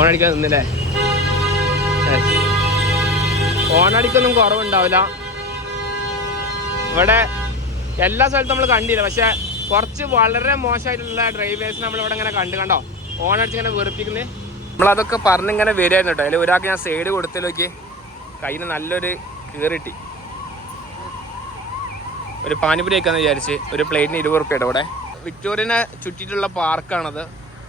ഓണടിക്കാൻ നിന്നില്ലേ? ഓണടിക്കൊന്നും കുറവുണ്ടാവില്ല. ഇവിടെ എല്ലാ സ്ഥലത്തും നമ്മൾ കണ്ടില്ല. പക്ഷെ കുറച്ച് വളരെ മോശമായിട്ടുള്ള ഡ്രൈവേഴ്സ് നമ്മൾ ഇവിടെ ഇങ്ങനെ കണ്ടു. കണ്ടോ? ഓണടിച്ച് ഇങ്ങനെ വെറുപ്പിക്കുന്നത് നമ്മളതൊക്കെ പറഞ്ഞിങ്ങനെ വരുമായിരുന്നു കേട്ടോ. അതിൽ ഒരാൾക്ക് ഞാൻ സൈഡ് കൊടുത്തു നോക്കി. കയ്യിൽ നല്ലൊരു കീറിട്ടി. ഒരു പാനിപുരി വയ്ക്കാന്ന് വിചാരിച്ച് ഒരു പ്ലേറ്റിന് ഇരുപത് റുപ്യയുടെ ഇവിടെ. വിക്ടോറിയനെ ചുറ്റിയിട്ടുള്ള പാർക്കാണത്.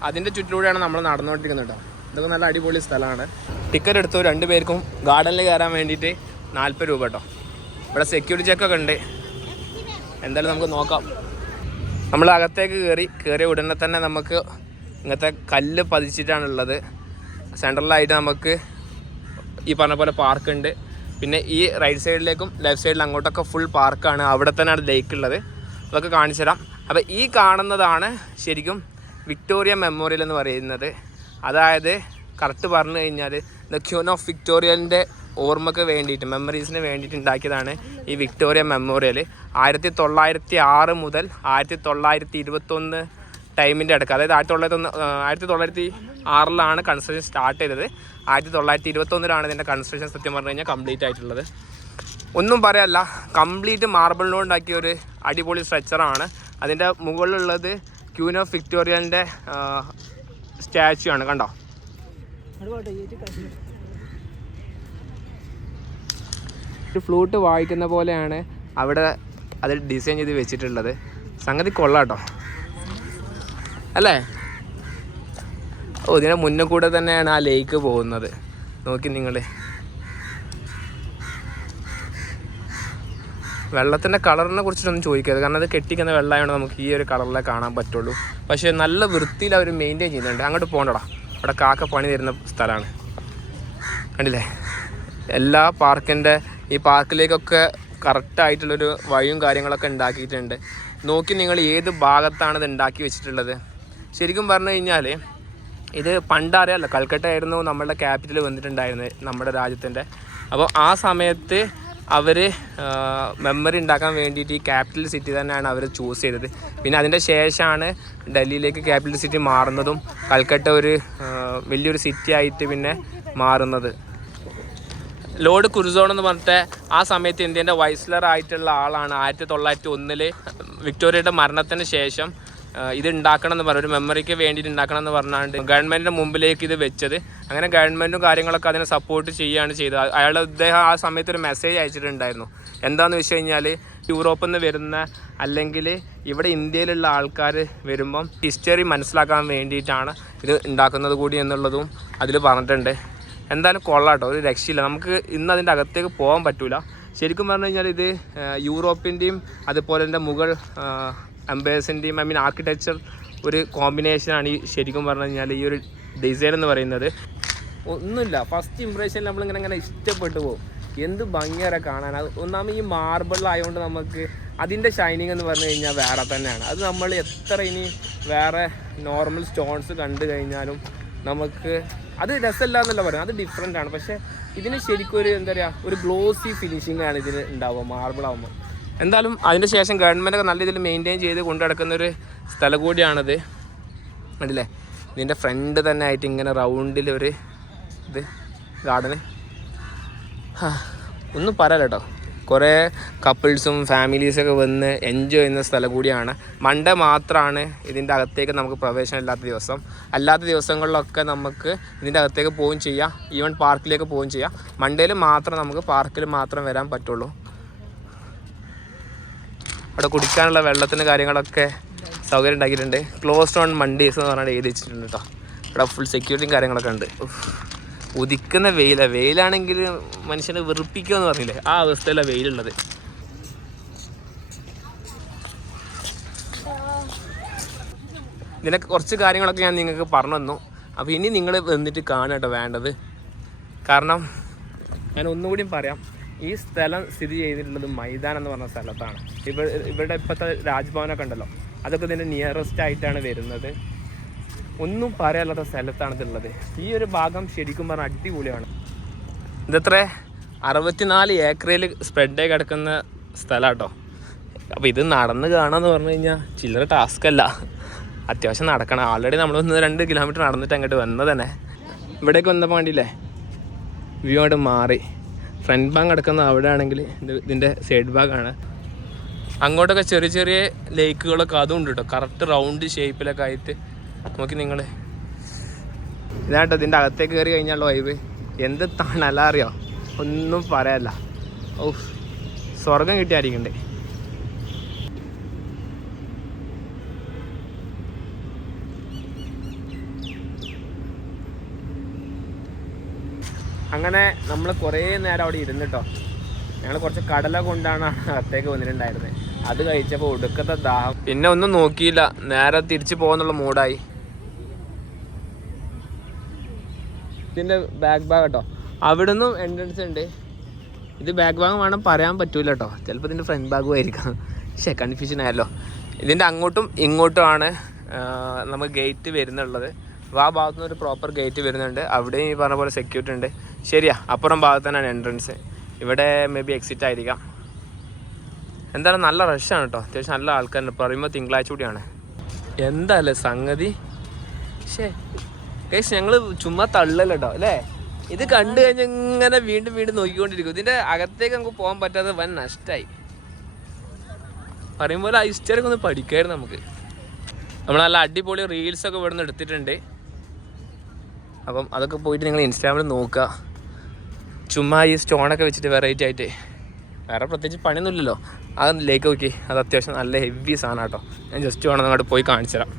അതിന്റെ ചുറ്റിലൂടെയാണ് നമ്മൾ നടന്നുകൊണ്ടിരിക്കുന്നത് കേട്ടോ. ഇതൊക്കെ നല്ല അടിപൊളി സ്ഥലമാണ്. ടിക്കറ്റ് എടുത്തു രണ്ട് പേർക്കും ഗാർഡനിൽ കയറാൻ വേണ്ടിയിട്ട് നാൽപ്പത് രൂപ കേട്ടോ ഇവിടെ സെക്യൂരിറ്റി ചെക്കൊക്കെ ഉണ്ട്. എന്തായാലും നമുക്ക് നോക്കാം. നമ്മൾ അകത്തേക്ക് കയറി കയറിയ ഉടനെ തന്നെ നമുക്ക് ഇങ്ങനത്തെ കല്ല് പതിച്ചിട്ടാണുള്ളത്. സെൻട്രലായിട്ട് നമുക്ക് ഈ പറഞ്ഞ പോലെ പാർക്ക് ഉണ്ട്. പിന്നെ ഈ റൈറ്റ് സൈഡിലേക്കും ലെഫ്റ്റ് സൈഡിലും അങ്ങോട്ടൊക്കെ ഫുൾ പാർക്കാണ് അവിടെ തന്നെയാണ് ലേക്ക് ഉള്ളത്. അതൊക്കെ കാണിച്ചു തരാം അപ്പോൾ ഈ കാണുന്നതാണ് ശരിക്കും വിക്ടോറിയ മെമ്മോറിയൽ എന്ന് പറയുന്നത്. അതായത് കറക്റ്റ് പറഞ്ഞു കഴിഞ്ഞാൽ ദ ക്യൂൻ ഓഫ് വിക്ടോറിയലിന്റെ ഓർമ്മക്ക് വേണ്ടിയിട്ട് മെമ്മറീസിന് വേണ്ടിയിട്ട് ഉണ്ടാക്കിയതാണ് ഈ വിക്ടോറിയ മെമ്മോറിയൽ ആയിരത്തി തൊള്ളായിരത്തി ആറ് മുതൽ ആയിരത്തി തൊള്ളായിരത്തി ഇരുപത്തൊന്ന് ടൈമിന്റെ അടുക്ക് അതായത് ആയിരത്തി തൊള്ളായിരത്തി ഒന്ന് ആയിരത്തി തൊള്ളായിരത്തി ആറിലാണ് കൺസ്ട്രക്ഷൻ സ്റ്റാർട്ട് ചെയ്തത്. ആയിരത്തി തൊള്ളായിരത്തി ഇരുപത്തൊന്നിലാണ് ഇതിന്റെ കൺസ്ട്രക്ഷൻ സത്യം പറഞ്ഞു കഴിഞ്ഞാൽ കംപ്ലീറ്റ് ആയിട്ടുള്ളത്. ഒന്നും പറയല്ല കംപ്ലീറ്റ് മാർബിളിനോണ്ടാക്കിയ ഒരു അടിപൊളി സ്ട്രക്ചറാണ് അതിന്റെ മുകളിലുള്ളത് ക്യൂൻ ഓഫ് വിക്ടോറിയലിന്റെ സ്റ്റാച്ചു ആണ് കണ്ടോ ഫ്ലൂട്ട് വായിക്കുന്ന പോലെയാണ് അവിടെ അത് ഡിസൈൻ ചെയ്ത് വെച്ചിട്ടുള്ളത്. സംഗതി കൊള്ളാട്ടോ അല്ലേ? ഓ ഇതിന് മുന്നേ കൂടെ തന്നെയാണ് ആ ലേക്ക് പോകുന്നത്. നോക്കി നിങ്ങൾ വെള്ളത്തിന്റെ കളറിനെ കുറിച്ചിട്ടൊന്നും ചോദിക്കരുത്. കാരണം അത് കെട്ടിക്കുന്ന വെള്ളമായതുകൊണ്ട് നമുക്ക് ഈ ഒരു കളറിലേ കാണാൻ പറ്റുള്ളൂ. പക്ഷേ നല്ല വൃത്തിയിൽ അവർ മെയിന്റെയിൻ ചെയ്യുന്നുണ്ട്. അങ്ങോട്ട് പോകണ്ടടാ അവിടെ കാക്ക പണി തരുന്ന സ്ഥലമാണ്. കണ്ടില്ലേ? എല്ലാ പാർക്കിന്റെ ഈ പാർക്കിലേക്കൊക്കെ കറക്റ്റായിട്ടുള്ളൊരു വഴിയും കാര്യങ്ങളൊക്കെ ഉണ്ടാക്കിയിട്ടുണ്ട്. നോക്കി നിങ്ങൾ ഏത് ഭാഗത്താണ് ഇത് ഉണ്ടാക്കി വെച്ചിട്ടുള്ളത്? ശരിക്കും പറഞ്ഞു കഴിഞ്ഞാൽ ഇത് പണ്ടറിയാമല്ലോ കൽക്കട്ട ആയിരുന്നു നമ്മളുടെ ക്യാപിറ്റൽ വന്നിട്ടുണ്ടായിരുന്നത് നമ്മുടെ രാജ്യത്തിന്റെ അപ്പോൾ ആ സമയത്ത് അവർ മെമ്മറി ഉണ്ടാക്കാൻ വേണ്ടിയിട്ട് ഈ ക്യാപിറ്റൽ സിറ്റി തന്നെയാണ് അവർ ചൂസ് ചെയ്തത്. പിന്നെ അതിന്റെ ശേഷമാണ് ഡൽഹിയിലേക്ക് ക്യാപിറ്റൽ സിറ്റി മാറുന്നതും കൽക്കട്ട ഒരു വലിയൊരു സിറ്റി ആയിട്ട് പിന്നെ മാറുന്നത്. ലോർഡ് കുർസോൺ എന്ന് പറഞ്ഞിട്ട് ആ സമയത്ത് ഇന്ത്യന്റെ വൈസ്ലർ ആയിട്ടുള്ള ആളാണ്. ആയിരത്തി തൊള്ളായിരത്തി ഒന്നിൽ വിക്ടോറിയയുടെ മരണത്തിന് ശേഷം ഇത് ഉണ്ടാക്കണം എന്ന് പറഞ്ഞു. ഒരു മെമ്മറിക്ക് വേണ്ടിയിട്ട് ഉണ്ടാക്കണം എന്ന് പറഞ്ഞാണ്ട് ഗവൺമെന്റിന്റെ മുമ്പിലേക്ക് ഇത് വെച്ചത്. അങ്ങനെ ഗവൺമെന്റും കാര്യങ്ങളൊക്കെ അതിനെ സപ്പോർട്ട് ചെയ്യുകയാണ് ചെയ്തത്. അയാളുടെ അദ്ദേഹം ആ സമയത്ത് ഒരു മെസ്സേജ് അയച്ചിട്ടുണ്ടായിരുന്നു. എന്താണെന്ന് വെച്ച് കഴിഞ്ഞാൽ യൂറോപ്പിൽ നിന്ന് വരുന്ന അല്ലെങ്കിൽ ഇവിടെ ഇന്ത്യയിലുള്ള ആൾക്കാർ വരുമ്പം ഹിസ്റ്ററി മനസ്സിലാക്കാൻ വേണ്ടിയിട്ടാണ് ഇത് ഉണ്ടാക്കുന്നത് കൂടി എന്നുള്ളതും അതിൽ പറഞ്ഞിട്ടുണ്ട്. എന്തായാലും കൊള്ളാട്ടോ ഒരു രക്ഷയില്ല. നമുക്ക് ഇന്ന് അതിന്റെ അകത്തേക്ക് പോകാൻ പറ്റൂല. ശരിക്കും പറഞ്ഞു കഴിഞ്ഞാൽ ഇത് യൂറോപ്പിന്റെയും അതുപോലെ തന്നെ മുഗൾ അംബേഴ്സിന്റെയും ഐ മീൻ ആർക്കിടെക്ചർ ഒരു കോമ്പിനേഷനാണ് ഈ ശരിക്കും പറഞ്ഞു കഴിഞ്ഞാൽ ഈ ഒരു ഡിസൈൻ എന്ന് പറയുന്നത്. ഒന്നുമില്ല. ഫസ്റ്റ് ഇമ്പ്രഷൻ നമ്മളിങ്ങനെ ഇങ്ങനെ ഇഷ്ടപ്പെട്ടു പോകും എന്ത് ഭംഗിയേറെ കാണാൻ. അത് ഒന്നാമത് ഈ മാർബിളായതുകൊണ്ട് നമുക്ക് അതിന്റെ ഷൈനിങ് എന്ന് പറഞ്ഞു കഴിഞ്ഞാൽ വേറെ തന്നെയാണ്. അത് നമ്മൾ എത്ര ഇനി വേറെ നോർമൽ സ്റ്റോൺസ് കണ്ടു കഴിഞ്ഞാലും നമുക്ക് അത് രസമല്ല എന്നല്ല പറയുന്നത്. അത് ഡിഫറെന്റ് ആണ്. പക്ഷേ ഇതിന് ശരിക്കും ഒരു എന്താ പറയുക ഒരു ഗ്ലോസി ഫിനിഷിംഗ് ആണ് ഇതിന് ഉണ്ടാവുക. മാർബിൾ ആകുമ്പോൾ എന്തായാലും അതിന് ശേഷം ഗവൺമെന്റൊക്കെ നല്ല രീതിയിൽ മെയിന്റെയിൻ ചെയ്ത് കൊണ്ടു നടക്കുന്ന ഒരു സ്ഥലം കൂടിയാണത് കണ്ടില്ലേ? ഇതിന്റെ ഫ്രണ്ട് തന്നെ ആയിട്ട് ഇങ്ങനെ റൗണ്ടിൽ ഒരു ഇത് ഗാർഡന് ഒന്നും പറയല്ല കേട്ടോ കുറേ കപ്പിൾസും ഫാമിലീസൊക്കെ വന്ന് എൻജോയ് ചെയ്യുന്ന സ്ഥലം കൂടിയാണ് മൺഡേ മാത്രമാണ് ഇതിന്റെ അകത്തേക്ക് നമുക്ക് പ്രവേശനം ഇല്ലാത്ത ദിവസം. അല്ലാത്ത ദിവസങ്ങളിലൊക്കെ നമുക്ക് ഇതിന്റെ അകത്തേക്ക് പോവുകയും ചെയ്യാം. ഈവൻ പാർക്കിലേക്ക് പോവുകയും ചെയ്യാം. മൺഡേയിൽ മാത്രം നമുക്ക് പാർക്കിൽ മാത്രം വരാൻ പറ്റുള്ളൂ. അവിടെ കുടിക്കാനുള്ള വെള്ളത്തിന് കാര്യങ്ങളൊക്കെ സൗകര്യം ഉണ്ടാക്കിയിട്ടുണ്ട്. ക്ലോസ്ഡ് ഓൺ മണ്ടീസ് എന്ന് പറഞ്ഞാൽ എഴുതി വെച്ചിട്ടുണ്ട് കേട്ടോ ഇവിടെ ഫുൾ സെക്യൂരിറ്റിയും കാര്യങ്ങളൊക്കെ ഉണ്ട്. ഉദിക്കുന്ന വെയിലാണ് വെയിലാണെങ്കിൽ മനുഷ്യനെ വെറുപ്പിക്കുക എന്ന് പറഞ്ഞില്ലേ? ആ അവസ്ഥയിലാണ് വെയിലുള്ളത്. ഇതിനൊക്കെ കുറച്ച് കാര്യങ്ങളൊക്കെ ഞാൻ നിങ്ങൾക്ക് പറഞ്ഞു തന്നു. അപ്പോൾ ഇനി നിങ്ങൾ വന്നിട്ട് കാണുക കേട്ടോ വേണ്ടത്. കാരണം ഞാൻ ഒന്നുകൂടിയും പറയാം. ഈ സ്ഥലം സ്ഥിതി ചെയ്തിട്ടുള്ളത് മൈതാൻ എന്ന് പറഞ്ഞ സ്ഥലത്താണ്. ഇവ ഇവിടെ ഇപ്പോഴത്തെ രാജ്ഭവനൊക്കെ ഉണ്ടല്ലോ. അതൊക്കെ ഇതിന്റെ നിയറസ്റ്റ് ആയിട്ടാണ് വരുന്നത്. ഒന്നും പറയാനുള്ള സ്ഥലത്താണ് ഇതുള്ളത്. ഈ ഒരു ഭാഗം ശരിക്കും പറഞ്ഞാൽ അടിപൊളിയാണ്. ഇതത്ര? അറുപത്തിനാല് ഏക്കറിൽ സ്പ്രെഡായി കിടക്കുന്ന സ്ഥലമാട്ടോ അപ്പോൾ ഇത് നടന്ന് കാണാമെന്ന് പറഞ്ഞു കഴിഞ്ഞാൽ ചില്ലറ ടാസ്ക് അല്ല. അത്യാവശ്യം നടക്കണം. ആൾറെഡി നമ്മൾ ഒന്ന് രണ്ട് കിലോമീറ്റർ നടന്നിട്ട് അങ്ങോട്ട് വന്നത് തന്നെ ഇവിടേക്ക് വന്നപ്പോൾ വ്യൂ അങ്ങോട്ട് മാറി. ഫ്രണ്ട് ഭാഗം കിടക്കുന്ന അവിടെ ആണെങ്കിൽ ഇത് ഇതിന്റെ സൈഡ് ഭാഗമാണ്. അങ്ങോട്ടൊക്കെ ചെറിയ ചെറിയ ലേക്കുകളൊക്കെ അതും ഉണ്ട് കേട്ടോ കറക്റ്റ് റൗണ്ട് ഷേപ്പിലൊക്കെ ആയിട്ട് നോക്കി നിങ്ങൾ ഇതാട്ടോ ഇതിന്റെ അകത്തേക്ക് കയറി കഴിഞ്ഞാൽ വൈബ് എന്ത് തണല അറിയോ? ഒന്നും പറയല്ല. ഓ സ്വർഗം കിട്ടിയായിരിക്കണ്ടേ. അങ്ങനെ നമ്മൾ കുറേ നേരം അവിടെ ഇരുന്നിട്ടോ ഞങ്ങൾ കുറച്ച് കടല കൊണ്ടാണ് അകത്തേക്ക് വന്നിട്ടുണ്ടായിരുന്നത് അത് കഴിച്ചപ്പോൾ ഒടുക്കത്തെ ദാഹം. പിന്നെ ഒന്നും നോക്കിയില്ല. നേരെ തിരിച്ചു പോകുന്നുള്ള മൂഡായി. ഇതിന്റെ ബാക്ക് ബാഗ് കേട്ടോ അവിടെ നിന്നും എൻട്രൻസ് ഉണ്ട്. ഇത് ബാക്ക് ഭാഗം വേണം പറയാൻ പറ്റൂല കേട്ടോ ചിലപ്പോൾ ഇതിന്റെ ഫ്രണ്ട് ഭാഗവും ആയിരിക്കാം. പക്ഷേ കൺഫ്യൂഷൻ ആയല്ലോ. ഇതിന്റെ അങ്ങോട്ടും ഇങ്ങോട്ടുമാണ് നമുക്ക് ഗേറ്റ് വരുന്നുള്ളത്. അപ്പോൾ ആ ഭാഗത്തുനിന്ന് ഒരു പ്രോപ്പർ ഗേറ്റ് വരുന്നുണ്ട്. അവിടെയും ഈ പറഞ്ഞ പോലെ സെക്യൂരിറ്റി ഉണ്ട്. ശരിയാ അപ്പുറം ഭാഗത്ത് തന്നെയാണ് എൻട്രൻസ് ഇവിടെ മേ ബി എക്സിറ്റ് ആയിരിക്കാം. എന്തായാലും നല്ല റഷാണ് കേട്ടോ അത്യാവശ്യം നല്ല ആൾക്കാരുണ്ട്. പറയുമ്പോൾ തിങ്കളാഴ്ച കൂടിയാണ്. എന്താല്ലേ സംഗതി? ശേ കേസ് ഞങ്ങൾ ചുമ്മാ തള്ളല്ലോ കേട്ടോ അല്ലേ? ഇത് കണ്ടു കഴിഞ്ഞാൽ ഇങ്ങനെ വീണ്ടും വീണ്ടും നോക്കിക്കൊണ്ടിരിക്കും. ഇതിന്റെ അകത്തേക്ക് നമുക്ക് പോകാൻ പറ്റാതെ വൻ നഷ്ടമായി പറയുമ്പോൾ ആ ഹിസ്റ്ററി ഒന്ന് പഠിക്കായിരുന്നു നമുക്ക്. നമ്മൾ നല്ല അടിപൊളി റീൽസ് ഒക്കെ ഇവിടെ നിന്ന് എടുത്തിട്ടുണ്ട്. അപ്പം അതൊക്കെ പോയിട്ട് നിങ്ങൾ ഇൻസ്റ്റാഗ്രാമിൽ നോക്കുക. ചുമ്മാ ഈ സ്റ്റോണൊക്കെ വെച്ചിട്ട് വെറൈറ്റി ആയിട്ട്. വേറെ പ്രത്യേകിച്ച് പണിയൊന്നുമില്ലല്ലോ. അത് ലേക്ക് നോക്കി. അത് അത്യാവശ്യം നല്ല ഹെവി സാധനം കേട്ടോ. ഞാൻ ജസ്റ്റ് വേണം അങ്ങോട്ട് പോയി കാണിച്ചു തരാം.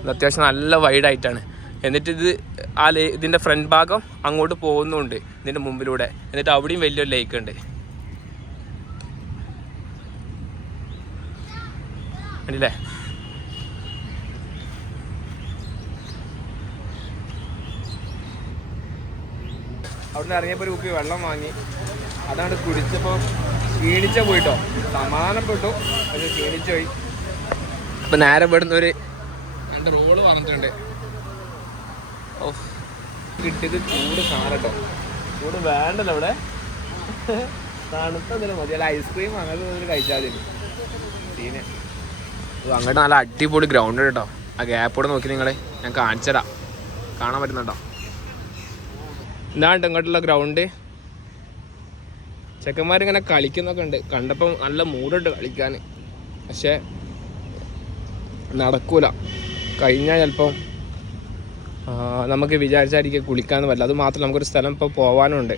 ഇത് അത്യാവശ്യം നല്ല വൈഡ് ആയിട്ടാണ്. എന്നിട്ട് ഇത് ആ ലേ ഇതിന്റെ ഫ്രണ്ട് ഭാഗം അങ്ങോട്ട് പോകുന്നുണ്ട്. ഇതിന്റെ മുമ്പിലൂടെ. എന്നിട്ട് അവിടെയും വലിയൊരു ലേക്ക് ഉണ്ട്. കണ്ടില്ലേ? അവിടെ ഇറങ്ങിയപ്പോൾ ഒരു കുപ്പി വെള്ളം വാങ്ങി. അതാണ് കുടിച്ചപ്പോൾ ക്ഷീണിച്ച പോയിട്ടോ. സമാധാനപ്പെട്ടു പക്ഷെ ക്ഷീണിച്ചു പോയി. അപ്പം നേരെ പെടുന്ന ഒരു രണ്ട് റോൾ വന്നിട്ടുണ്ട്. ഓ കിട്ടിയത് ചൂട് സാറട്ടോ ചൂട് വേണ്ടല്ലോ ഇവിടെ. തണുത്തെന്തെങ്കിലും മതി അല്ല ഐസ്ക്രീം അങ്ങനത്തെ എന്തെങ്കിലും കഴിച്ചാൽ സീന് അങ്ങോട്ട് നല്ല അടിപൊളി ഗ്രൗണ്ട് കേട്ടോ ആ ഗ്യാപ്പോടെ നോക്കി നിങ്ങളെ. ഞാൻ കാണിച്ചുതരാം കാണാൻ പറ്റുന്നുണ്ടോ? ഇതാണ്ട് ഇങ്ങോട്ടുള്ള ഗ്രൗണ്ട് ചെക്കന്മാരിങ്ങനെ കളിക്കുന്നൊക്കെ ഉണ്ട്. കണ്ടപ്പം നല്ല മൂടുണ്ട് കളിക്കാൻ. പക്ഷേ നടക്കൂല. കഴിഞ്ഞാൽ ചിലപ്പം നമുക്ക് വിചാരിച്ചായിരിക്കും കുളിക്കാന്ന് പറ്റില്ല അത് മാത്രം നമുക്കൊരു സ്ഥലം ഇപ്പോൾ പോവാനുണ്ട്.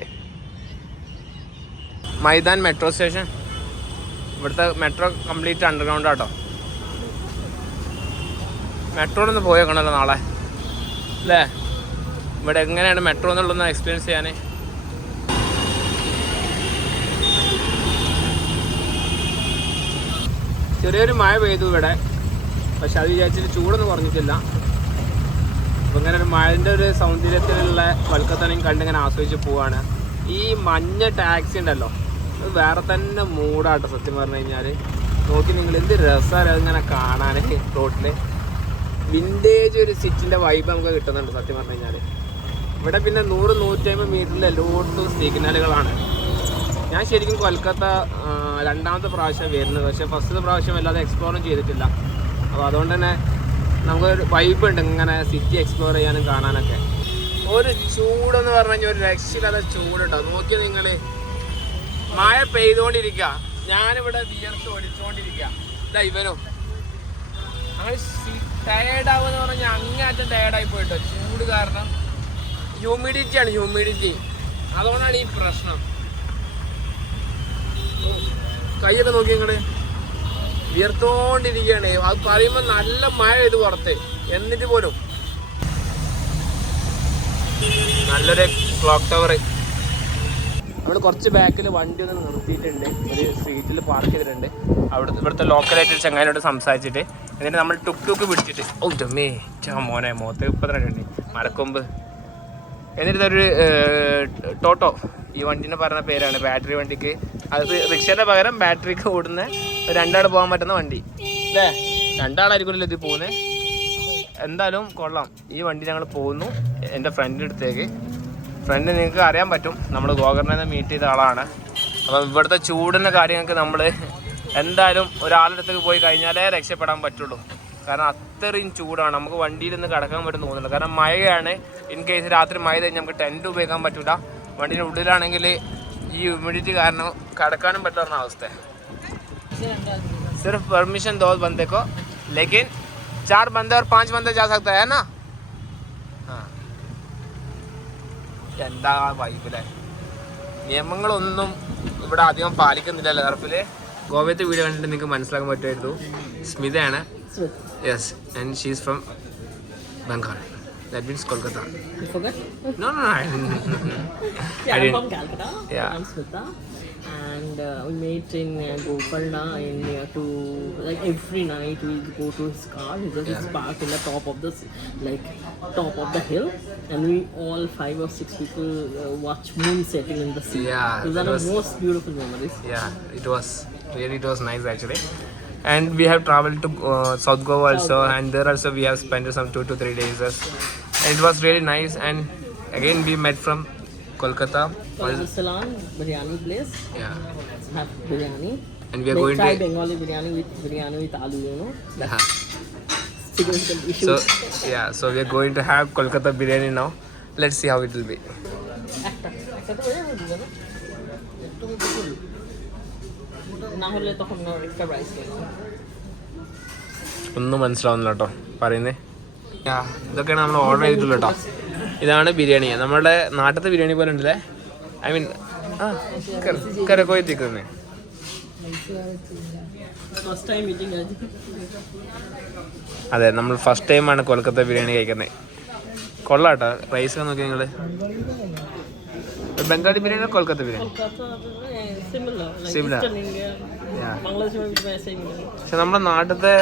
മൈതാൻ മെട്രോ സ്റ്റേഷൻ ഇവിടുത്തെ മെട്രോ കംപ്ലീറ്റ് അണ്ടർഗ്രൗണ്ട് ആട്ടോ. മെട്രോയിലൊന്ന് പോയേക്കണല്ലോ നാളെ. അല്ലേ ഇവിടെ എങ്ങനെയാണ് മെട്രോ എന്നുള്ളത് എക്സ്പീരിയൻസ് ചെയ്യാൻ ചെറിയൊരു മഴ പെയ്തു ഇവിടെ. പക്ഷെ അത് വിചാരിച്ചിട്ട് ചൂടൊന്നും കുറഞ്ഞിട്ടില്ല. അപ്പം ഇങ്ങനെ ഒരു മഴന്റെ ഒരു സൗന്ദര്യത്തിലുള്ള വൽക്കത്തനെയും കണ്ടിങ്ങനെ ആസ്വദിച്ച് പോവാണ്. ഈ മഞ്ഞ ടാക്സി ഉണ്ടല്ലോ അത് വേറെ തന്നെ മൂടാട്ടോ സത്യം പറഞ്ഞു കഴിഞ്ഞാൽ നോക്കി നിങ്ങൾ എന്ത് രസമാണ് അതിങ്ങനെ കാണാൻ റോട്ടിൽ വിന്റേജ് ഒരു സിറ്റിന്റെ വൈബ് നമുക്ക് കിട്ടുന്നുണ്ട് സത്യം പറഞ്ഞു കഴിഞ്ഞാൽ ഇവിടെ പിന്നെ നൂറ് നൂറ്റമ്പത് മീറ്ററിൽ ലോട്ട് സിഗ്നലുകളാണ് ഞാൻ ശരിക്കും കൊൽക്കത്ത രണ്ടാമത്തെ പ്രാവശ്യം വരുന്നത്. പക്ഷേ ഫസ്റ്റ് പ്രാവശ്യം വല്ലാതെ എക്സ്പ്ലോറും ചെയ്തിട്ടില്ല. അപ്പോൾ അതുകൊണ്ട് തന്നെ നമുക്കൊരു വൈബ് ഉണ്ട് ഇങ്ങനെ സിറ്റി എക്സ്പ്ലോർ ചെയ്യാനും കാണാനൊക്കെ. ഒരു ചൂടെന്ന് പറഞ്ഞു കഴിഞ്ഞാൽ ഒരു രക്ഷയില്ലാതെ ചൂട് കേട്ടോ നോക്കി നിങ്ങൾ മഴ പെയ്തുകൊണ്ടിരിക്കുക ഞാനിവിടെ വിയർത്ത് ഒടിച്ചുകൊണ്ടിരിക്കുക ഇതാ ഇവനും. അങ്ങനെ ടയേർഡ് ആവുമെന്ന് പറഞ്ഞാൽ അങ്ങേയറ്റം ടയേർഡായി പോയിട്ടോ. ചൂട് കാരണം ഹ്യൂമിഡിറ്റി ആണ് ഹ്യൂമിഡിറ്റി അതുകൊണ്ടാണ് ഈ പ്രശ്നം. കൈയൊക്കെ നോക്കി ഇങ്ങടെ. വിയർത്തോണ്ടിരിക്കുകയാണ്. അത് പറയുമ്പോൾ നല്ല മഴ ഇത് പുറത്ത്. എന്നിട്ട് പോലും. നല്ലൊരു ക്ലോക്ക് ടവർ നമ്മൾ കുറച്ച് ബാക്കിൽ വണ്ടി ഒന്ന് നിർത്തിയിട്ടുണ്ട്. ഒരു സീറ്റിൽ പാർക്ക് ചെയ്തിട്ടുണ്ട്. അവിടെ ഇവിടുത്തെ ലോക്കലായിട്ട് ചങ്ങാനോട് സംസാരിച്ചിട്ട്. എന്നിട്ട് നമ്മൾ ടുക്ക് ടുക്ക് പിടിച്ചിട്ട്. ഓ ജമ്മേ ചാ മോനെ മുഖത്ത് ഇപ്പം തന്നെ മരക്കൊമ്പ്. എന്നിട്ട് ഇതൊരു ടോട്ടോ. ഈ വണ്ടീനെ പറഞ്ഞ പേരാണ് ബാറ്ററി വണ്ടിക്ക്. അത് റിക്ഷയുടെ പകരം ബാറ്ററിക്ക് ഓടുന്ന രണ്ടാൾ പോകാൻ പറ്റുന്ന വണ്ടി. അല്ലേ രണ്ടാളായിരിക്കുമല്ലോ ഇതിൽ പോകുന്നത് എന്തായാലും കൊള്ളാം. ഈ വണ്ടി ഞങ്ങൾ പോകുന്നു എന്റെ ഫ്രണ്ടിന്റെ അടുത്തേക്ക്. ഫ്രണ്ട് നിങ്ങൾക്ക് അറിയാൻ പറ്റും നമ്മൾ ഗോകർണനെ മീറ്റ് ചെയ്ത ആളാണ്. അപ്പം ഇവിടുത്തെ ചൂടിന്റെ കാര്യങ്ങൾക്ക് നമ്മൾ എന്തായാലും ഒരാളുടെ അടുത്തേക്ക് പോയി കഴിഞ്ഞാലേ രക്ഷപ്പെടാൻ പറ്റുള്ളൂ. കാരണം അത്രയും ചൂടാണ്. നമുക്ക് വണ്ടിയിൽ നിന്ന് കിടക്കാൻ പറ്റും തോന്നുന്നില്ല. കാരണം മഴയാണ് ഇൻ കേസ് രാത്രി മഴ കഴിഞ്ഞാൽ നമുക്ക് ടെൻറ്റ് ഉപയോഗിക്കാൻ പറ്റില്ല വണ്ടീൻ്റെ ഉള്ളിലാണെങ്കിൽ ഈ ഹ്യൂമിഡിറ്റി കാരണം കിടക്കാനും പറ്റാത്ത അവസ്ഥ सिर्फ परमिशन दो बंदे को लेकिन चार बंदे और पांच बंदे जा सकता है ना हाँ എന്താ വൈബിലെ നിയമങ്ങളൊന്നും ഇവിടെ അധികം പാലിക്കുന്നില്ല ഗർഫില് ഗോവയത്തെ വീഡിയോ കണ്ടിട്ട് നിങ്ങൾക്ക് മനസ്സിലാക്കാൻ പറ്റുമായിരുന്നു സ്മിതയാണ് yes and she's from Bengal That means Kolkata. You forgot? No, no, no. I didn't. yeah, I am from Calcutta. Yeah. I'm Smita. And uh, we met in uh, Gopalna in uh, to like every night we go to his car. He just yeah. parked in the top of the like top of the hill, and we all five or six people uh, watch moon setting in the sea. Yeah, those are the most beautiful memories. Yeah, it was really it was nice actually. And we have traveled to uh, South Goa also, and there also we have spent some two to three days. And it was really nice. And again, we met from Kolkata. So it's a Ceylon biryani place. Yeah, Have biryani. and we are They going try to. Bengali biryani with biryani with aloo, you know. Yeah. So yeah, so we are going to have Kolkata biryani now. Let's see how it will be. না হলে তখন একটা rice ഒന്നും മനസ്സിലാവുന്നില്ല കേട്ടോ പറയുന്നേ യാ ഇതൊക്കെയാണ് നമ്മൾ ഓർഡർ ചെയ്തിട്ടുള്ളത് കേട്ടോ ഇതാണ് ബിരിയാണി നമ്മുടെ നാട്ടിലത്തെ ബിരിയാണി പോലെ ഉണ്ടല്ലേ ഐ മീൻ ആ കരക്കോയി തിക്കുന്നേ ഫസ്റ്റ് ടൈം മീറ്റിംഗ് അതെ നമ്മൾ ഫസ്റ്റ് ടൈമാണ് കൊൽക്കത്ത ബിരിയാണി കഴിക്കുന്നത് കൊള്ളാട്ടോ റൈസ് നോക്കി നിങ്ങൾ ബംഗാളി ബിരിയാണി കൊൽക്കത്ത ബിരിയാണി പക്ഷെ നമ്മുടെ നാട്ടിലത്തെ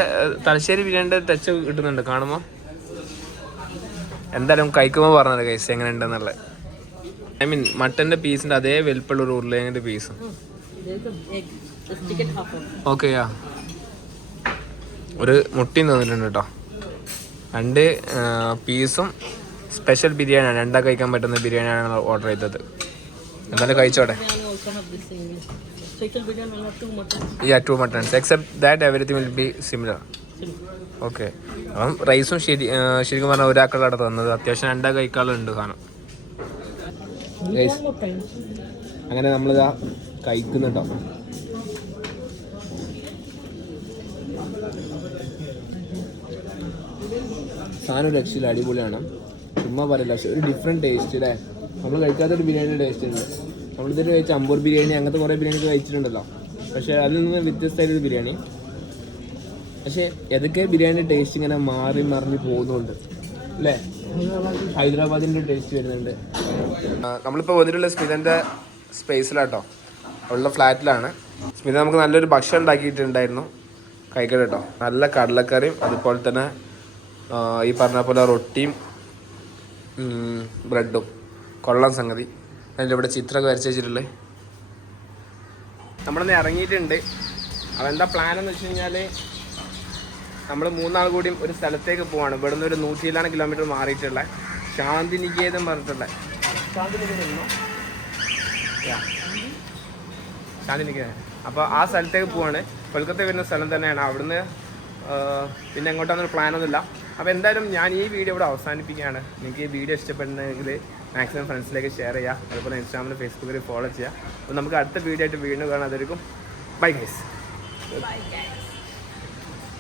തലശ്ശേരി ബിരിയാണിന്റെ തെച്ച കിട്ടുന്നുണ്ട്. കാണുമോ? എന്തായാലും കഴിക്കുമ്പോ പറഞ്ഞത് കൈസ് എങ്ങനെ ഉണ്ടെന്നുള്ള ഐ മീൻ മട്ടന്റെ പീസിന്റെ അതേ വലിപ്പുള്ള ഒരു ഉരുളേങ്ങിന്റെ പീസ് ഓക്കെയാ ഒരു മുട്ടി തന്നിട്ടുണ്ട് കേട്ടോ രണ്ട് പീസും സ്പെഷ്യൽ ബിരിയാണിയാണ്. രണ്ടാ കഴിക്കാൻ പറ്റുന്ന ബിരിയാണിയാണ് ഓർഡർ ചെയ്തത്. എന്തായാലും കഴിച്ചോട്ടെ. Also have this thing special biryani will have two mutton yeah two muttons except that everything will be similar okay appam റൈസും ശരി ശരിക്കും പറഞ്ഞാൽ ഒരാൾക്കുള്ള അവിടെ തന്നത് അത്യാവശ്യം രണ്ടാ കൈക്കാളുണ്ട് സാധനം അങ്ങനെ നമ്മളിതാ കഴിക്കുന്നുണ്ടോ? സാധനം രക്ഷയില്ല അടിപൊളിയാണ്. ചുമ്മാ പറയില്ല പക്ഷെ ഒരു ഡിഫറെന്റ് ടേസ്റ്റ് അല്ലേ നമ്മൾ കഴിക്കാത്തൊരു ബിരിയാണിയുടെ ടേസ്റ്റ് ഉണ്ട്. നമ്മളിതൊരു കഴിച്ച അമ്പൂർ ബിരിയാണി അങ്ങനത്തെ കുറേ ബിരിയാണി ഒക്കെ കഴിച്ചിട്ടുണ്ടല്ലോ. പക്ഷേ അതിൽ നിന്ന് വ്യത്യസ്തമായൊരു ബിരിയാണി. പക്ഷേ ഏതൊക്കെ ബിരിയാണി ടേസ്റ്റ് ഇങ്ങനെ മാറി മറിഞ്ഞ് പോകുന്നുണ്ട് അല്ലേ? ഹൈദരാബാദിന്റെ ടേസ്റ്റ് വരുന്നുണ്ട്. നമ്മളിപ്പോൾ വന്നിട്ടുള്ള സ്മിതന്റെ സ്പേസിലാട്ടോ ഉള്ള ഫ്ലാറ്റിലാണ് സ്മിത നമുക്ക് നല്ലൊരു ഭക്ഷണം ഉണ്ടാക്കിയിട്ടുണ്ടായിരുന്നു. കഴിക്കട്ടെ കേട്ടോ നല്ല കടലക്കറിയും അതുപോലെ തന്നെ ഈ പറഞ്ഞ പോലെ റൊട്ടിയും ബ്രെഡും. കൊള്ളാൻ സംഗതി. അതിന്റെ ഇവിടെ ചിത്രമൊക്കെ വരച്ച് വെച്ചിട്ടുള്ളത് നമ്മളിന്ന് ഇറങ്ങിയിട്ടുണ്ട്. അപ്പോൾ എന്താ പ്ലാൻ എന്ന് വെച്ച് കഴിഞ്ഞാൽ നമ്മൾ മൂന്നാൾ കൂടിയും ഒരു സ്ഥലത്തേക്ക് പോവാണ്. ഇവിടെ നിന്ന് ഒരു നൂറ്റി ഇല്ലാണ് കിലോമീറ്റർ മാറിയിട്ടുള്ള. ശാന്തിനികേതം പറഞ്ഞിട്ടുള്ള. ശാന്തിനികേതം അപ്പോൾ ആ സ്ഥലത്തേക്ക് പോവാണ്. കൊൽക്കത്ത വരുന്ന സ്ഥലം തന്നെയാണ്. അവിടുന്ന് പിന്നെ എങ്ങോട്ടാണെന്നൊരു പ്ലാനൊന്നുമില്ല അപ്പോൾ എന്തായാലും ഞാൻ ഈ വീഡിയോ ഇവിടെ അവസാനിപ്പിക്കുകയാണ്. നിങ്ങൾക്ക് ഈ വീഡിയോ ഇഷ്ടപ്പെടുന്നെങ്കിൽ മാക്സിമം ഫ്രണ്ട്സിലേക്ക് ഷെയർ ചെയ്യുക അതുപോലെ ഇൻസ്റ്റാഗ്രാമിലും ഫേസ്ബുക്കിലും ഫോളോ ചെയ്യുക അപ്പോൾ നമുക്ക് അടുത്ത വീഡിയോ ആയിട്ട് വീണ്ടും കാണാതിരിക്കും ബൈ ഗൈസ് ബൈ